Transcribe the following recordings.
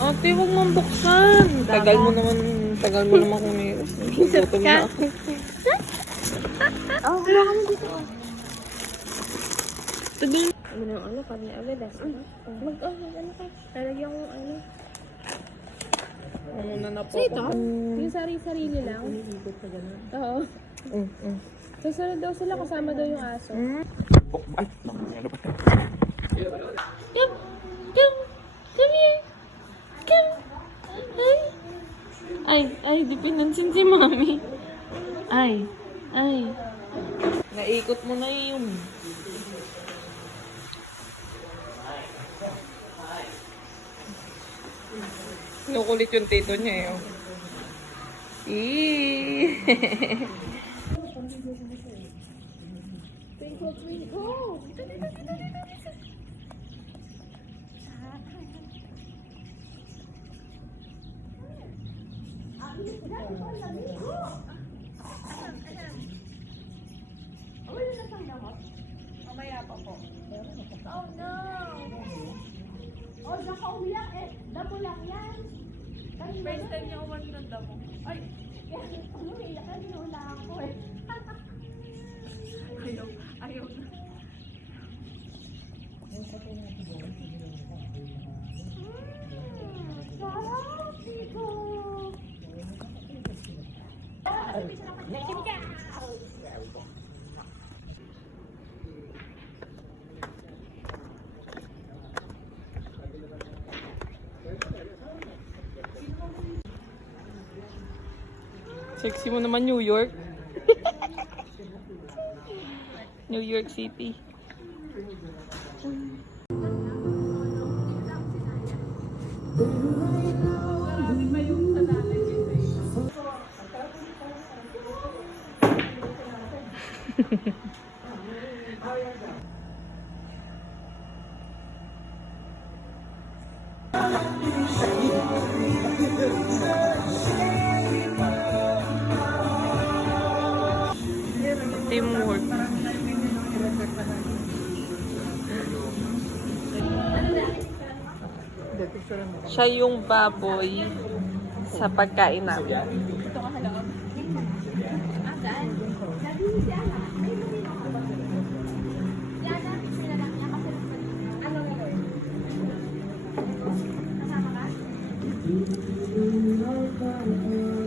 Ate, huwag mong buksan. Tagal mo naman kung may gutom na ako. Oh, wala kami dito. Tagal. Ano na ano, parang naabedas. Ano ka? Talagyan ko ano. Muna na po. So ito? Yung sarili lang? Oo. Susunod daw sila, kasama daw yung aso. Ay, ano ba? Come here. Come. Ay, di pinansin si mami. Ay. Naikot mo na yung... Kinukulit yung tito niya eh. Twinkle, twinkle. Oh no! Oh, baka umiyak eh. Damo lang yan. First time niya uwan ng damo. Ay! Ano, iyak ka, hinula ako eh. Ayaw na. Sarap, Tito! Sexy mo naman, New York. New York City. Teamwork. Siya yung baboy sa pagkain namin.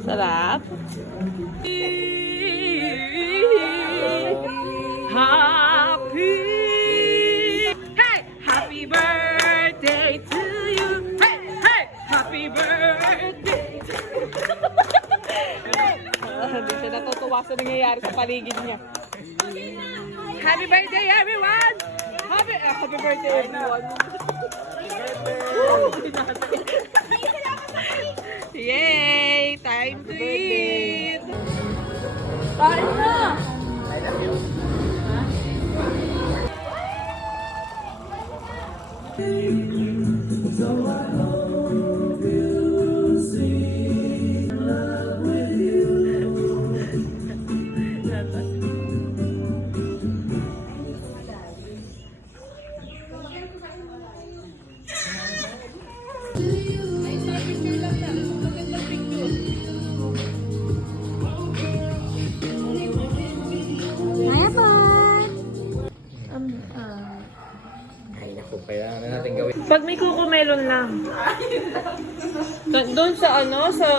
Sarap. Happy, hey, happy birthday to you. Hey, hey, happy birthday to you. Hindi siya natutuwa sa nangyayari sa paligid niya. Happy birthday, everyone! Happy birthday, everyone! Yay! Time to eat! Kain na! Kailangan natin gawin. Pag may kukumelon lang. Doon sa ano, sa